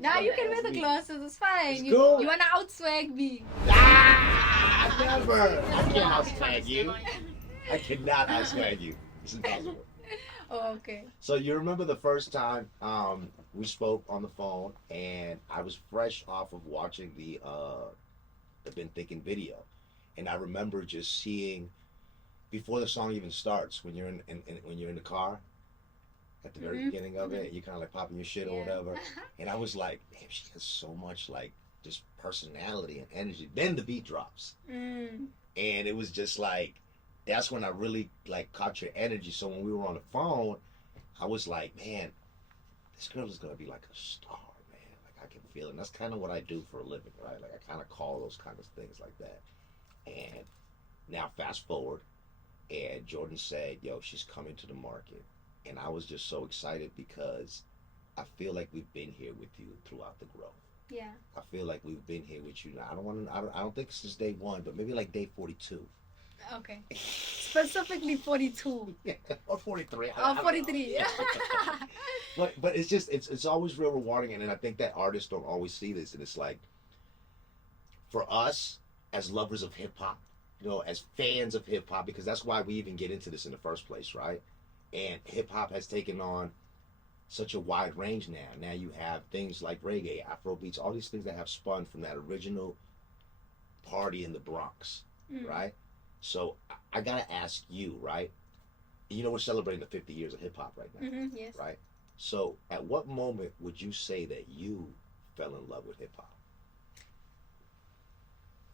Now you can wear the glasses. It's fine. It's You good. wanna outswag me? Ah, never. I can't outswag you. I cannot outswag you. It's impossible. Oh, okay. So you remember the first time we spoke on the phone, and I was fresh off of watching the Been Thinking video, and I remember just seeing before the song even starts when you're in when you're in the car at the very beginning of it, you kind of like popping your shit or whatever, and I was like, damn, she has so much like just personality and energy. Then the beat drops, and it was just like that's when I really like caught your energy. So when we were on the phone, I was like, man, this girl is gonna be like a star, man. Like I can feel it. And that's kind of what I do for a living, right? Like I kind of call those kind of things like that. And now fast forward, and Jordan said, yo, she's coming to the market. And I was just so excited because I feel like we've been here with you throughout the growth. Yeah. I feel like we've been here with you now. I don't think since day one, but maybe like day 42. Okay. Specifically 42. Yeah, or 43. Oh, 43. But it's just it's always real rewarding, and I think that artists don't always see this, and it's like for us as lovers of hip hop, you know, as fans of hip hop, because that's why we even get into this in the first place, right? And hip hop has taken on such a wide range now. Now you have things like reggae, Afro beats, all these things that have spun from that original party in the Bronx, right? So I gotta ask you, right? You know, we're celebrating the 50 years of hip hop right now, yes. right? So at what moment would you say that you fell in love with hip hop?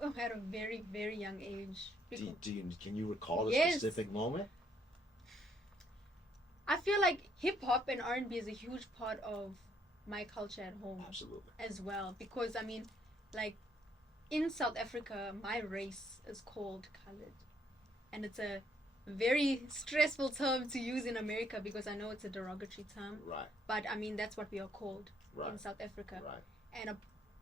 Oh, at a very, very young age. Can you recall a Yes. specific moment? I feel like hip hop and R&B is a huge part of my culture at home. Absolutely. As well, because I mean, like in South Africa, my race is called colored, and it's a very stressful term to use in America because I know it's a derogatory term. Right. But I mean, that's what we are called in South Africa. Right. And a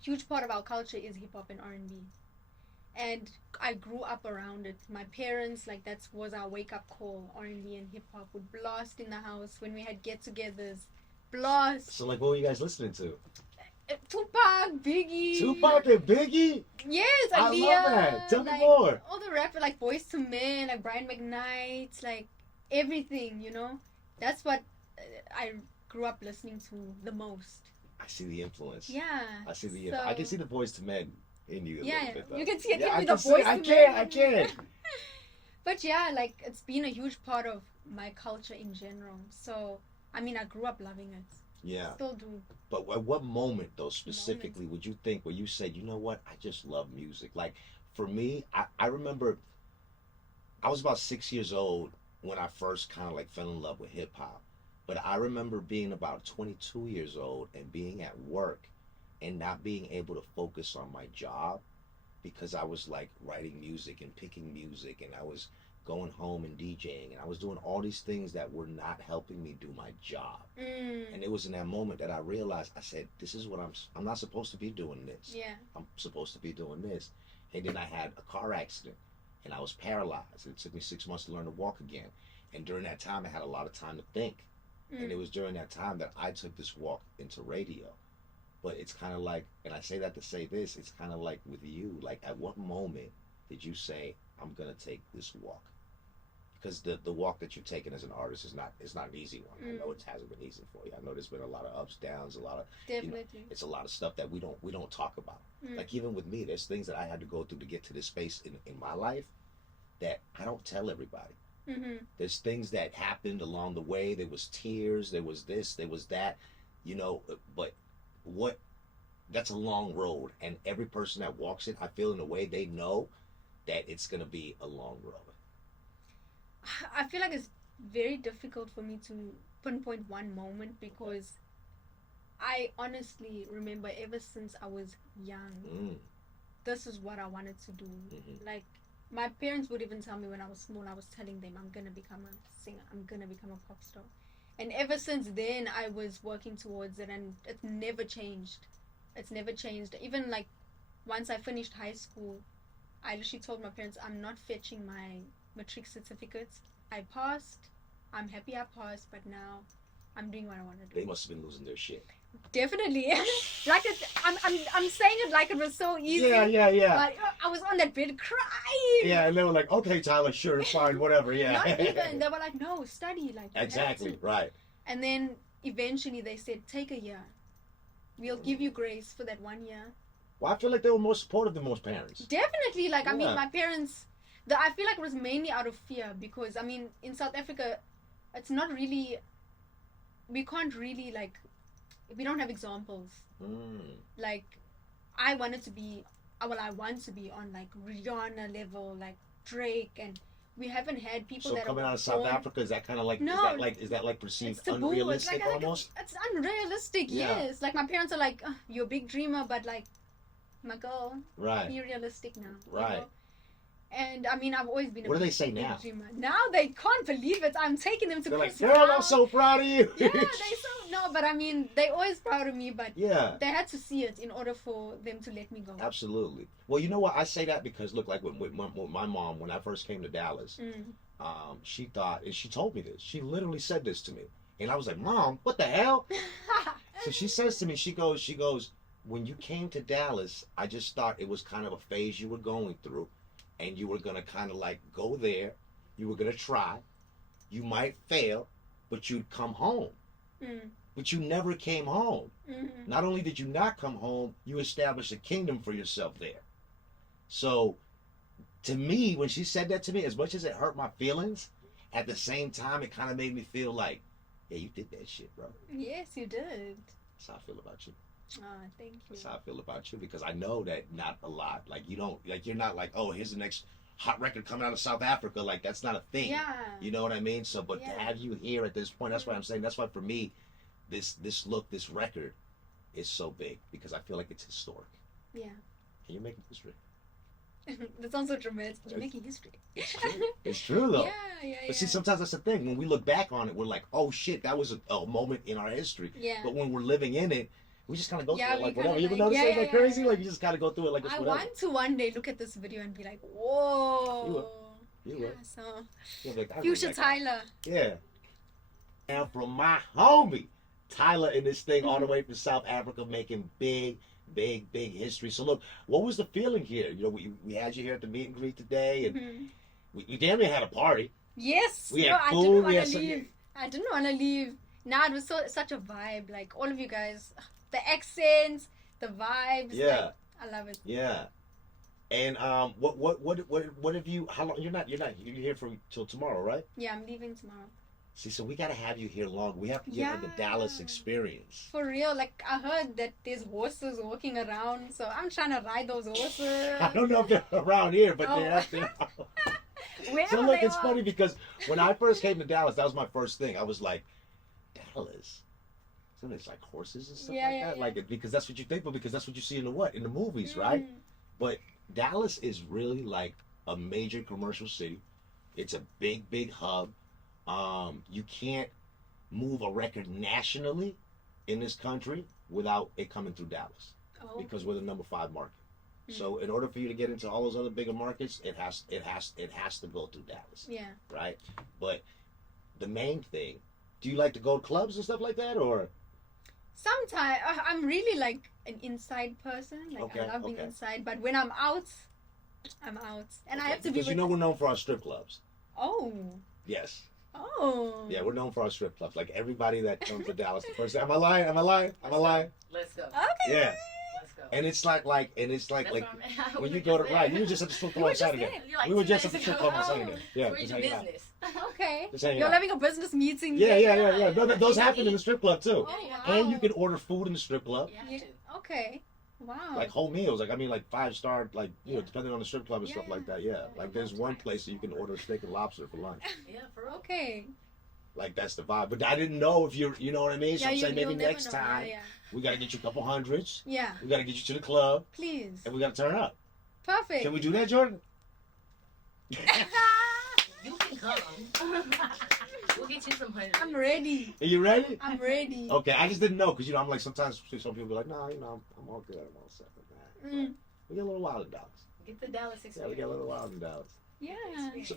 huge part of our culture is hip hop and R&B. And I grew up around it. My parents, like, that was our wake-up call. R&B and hip-hop would blast in the house when we had get-togethers. Blast. So, like, what were you guys listening to? Tupac, Biggie. Tupac and Biggie? Yes, I Aaliyah. love that. Tell me like, more. All the rappers, like Boyz II Men, like Brian McKnight, like, everything, you know? That's what I grew up listening to the most. I see the influence. Yeah. I see the influence. I can see the Boyz II Men in you a little bit, though. You can see it yeah, in the voice. I can. But yeah, like, it's been a huge part of my culture in general. So, I mean, I grew up loving it. Yeah. Still do. But at what moment, though, specifically, would you think where you said, you know what, I just love music? Like, for me, I remember I was about 6 years old when I first kind of like fell in love with hip hop. But I remember being about 22 years old and being at work and not being able to focus on my job because I was like writing music and picking music, and I was going home and DJing, and I was doing all these things that were not helping me do my job. And it was in that moment that I realized, I said, this is what I'm not supposed to be doing this. Yeah. I'm supposed to be doing this. And then I had a car accident and I was paralyzed. It took me 6 months to learn to walk again. And during that time, I had a lot of time to think. And it was during that time that I took this walk into radio. But it's kind of like, and I say that to say this, it's kind of like with you, like at what moment did you say, I'm going to take this walk? Because the walk that you're taking as an artist is not an easy one. I know it hasn't been easy for you. I know there's been a lot of ups, downs, a lot of Definitely. You know, it's a lot of stuff that we don't talk about. Like even with me, there's things that I had to go through to get to this space in my life that I don't tell everybody. There's things that happened along the way. There was tears. There was this. There was that. You know, but that's a long road, and every person that walks it, I feel in a way they know that it's gonna be a long road. I feel like it's very difficult for me to pinpoint one moment because I honestly remember ever since I was young, this is what I wanted to do. Like, my parents would even tell me when I was small, I was telling them, I'm going to become a singer, I'm going to become a pop star. And ever since then, I was working towards it, and it never changed. It's never changed. Even like once I finished high school, I literally told my parents, I'm not fetching my matric certificates. I passed. I'm happy I passed, but now I'm doing what I want to do. They must have been losing their shit. Definitely. Like I'm saying it like it was so easy. Yeah. But I was on that bed crying. Yeah, and they were like, okay, Tyler, sure, fine, whatever, yeah. Not even. They were like, no, study. Like, you have Exactly, to. right. And then eventually they said, take a year. We'll give you grace for that 1 year. Well, I feel like they were more supportive than most parents. Definitely. Like, I mean, Yeah. my parents, I feel like it was mainly out of fear because, I mean, in South Africa, it's not really, we can't really, like, we don't have examples. Like, I want to be on, like, Rihanna level, like, Drake, and we haven't had people So that coming are out of South born- Africa, is that kind of like, No. is that like perceived It's taboo. unrealistic It's like almost? it's unrealistic. Yeah. Yes, like my parents are like, "You're a big dreamer, but like, my girl, Right. be realistic now." Right. And I mean, I've always been. What do they big say now? Dreamer. Now they can't believe it. I'm taking them to. They're like, Christmas girl, I'm now. so proud of you. Yeah, but I mean, they always proud of me, but Yeah. they had to see it in order for them to let me go. Absolutely. Well, you know what? I say that because look, like with my mom, when I first came to Dallas, she thought, and she told me this. She literally said this to me, and I was like, Mom, what the hell? So she says to me, she goes, when you came to Dallas, I just thought it was kind of a phase you were going through, and you were gonna kind of like go there, you were gonna try, you might fail, but you'd come home. But you never came home. Not only did you not come home, you established a kingdom for yourself there. So, to me, when she said that to me, as much as it hurt my feelings, at the same time, it kind of made me feel like, yeah, you did that shit, bro. Yes, you did. That's how I feel about you. Thank you. That's how I feel about you, because I know that not a lot. Like, you don't, like, you're not like, oh, here's the next hot record coming out of South Africa. Like, that's not a thing. Yeah. You know what I mean? So, but to Yeah. have you here at this point, that's why I'm saying, that's why for me, this record is so big, because I feel like it's historic. Yeah. And you're making history. That sounds so dramatic. You're making history. It's true. It's true, though. Yeah. But see, sometimes that's the thing. When we look back on it, we're like, oh, shit, that was a moment in our history. Yeah. But when we're living in it, we just kind of go Yeah, through it we like kinda whatever. You ever like- notice yeah, it? Like yeah, crazy? yeah. Like you just kind of go through it like it's I whatever. want to one day look at this video and be like, whoa. You will. You will. Yeah, so, You'll be like, I future remember that guy. Tyler. Yeah. And from my homie, Tyler in this thing all the way from South Africa, making big history. So look, what was the feeling here? You know, we had you here at the meet and greet today, and we damn near had a party. Yes. We no, had I food, didn't we want had to some- leave. I didn't want to leave. Nah, it was such a vibe. Like all of you guys, the accents, the vibes. Yeah. Like, I love it. Yeah. And what have you? How long? You're here from till tomorrow, right? Yeah, I'm leaving tomorrow. See, so we gotta have you here long. We have to get like the Yeah. Dallas experience. For real, like I heard that there's horses walking around, so I'm trying to ride those horses. I don't know if they're around here, but Oh. they're out there. Wherever So look, they it's are. funny because when I first came to Dallas, that was my first thing. I was like, Dallas. So it's like horses and stuff Yeah, like yeah, that. yeah. Like because that's what you think, but because that's what you see in the movies, right? Mm. But Dallas is really like a major commercial city. It's a big hub. You can't move a record nationally in this country without it coming through Dallas Oh. because we're the number 5 market. So in order for you to get into all those other bigger markets, it has to go through Dallas, Yeah. right? But the main thing, do you like to go to clubs and stuff like that, or? Sometimes I'm really like an inside person. Like Okay, I love being okay. inside, but when I'm out, I'm out, and I Okay, have to be. because you know we're known for our strip clubs. Oh. Yes. Oh. Yeah, we're known for our strip clubs. Like everybody that comes to Dallas, the first time, am I lying? Am I lying? Am I lying? Let's go. Okay. Yeah. Let's go. And it's like That's like where I'm at. when We you go to just right, there. you were just at the strip We club were on just Saturday. there. You're like We were 2 just at the minutes strip ago. club on Oh. Saturday. Yeah, Where's just your hanging out. business? Okay. Just hanging You're out. having a business meeting. Yeah. No, those happen in the strip club too. Oh wow. And you can order food in the strip club, You have Yeah. to. Okay. Wow. like whole meals. Like I mean, like 5-star, like you know, Yeah. depending on the strip club and stuff Yeah. like that. Yeah, like there's one place that you can order steak and lobster for lunch. Yeah, for real. Okay. Like that's the vibe. But I didn't know if you know what I mean. So Yeah, I'm saying maybe you'll never next know. time Yeah. we gotta get you a couple hundreds. Yeah. We gotta get you to the club, Please. and we gotta turn up. Perfect. Can we do that, Jordan? You can come. We'll get you some honey. I'm ready. Are you ready? I'm ready. Okay, I just didn't know because you know I'm like sometimes some people be like, no, you know I'm all good, I'm all set with that. Mm. We get a little wild in Dallas. Get the Dallas Yeah, we experience. get a little wild in Dallas. Yeah.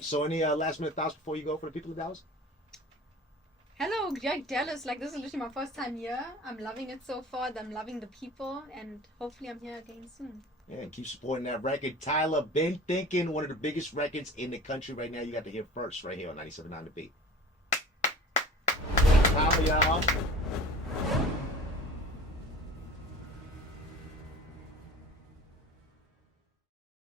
So any last minute thoughts before you go for the people of Dallas? Hello, Jack Dallas. Like, this is literally my first time here. I'm loving it so far. I'm loving the people, and hopefully I'm here again soon. Yeah, and keep supporting that record. TYLA, Been Thinking, one of the biggest records in the country right now. You got to hear first right here on 97.9 The Beat. Power, y'all.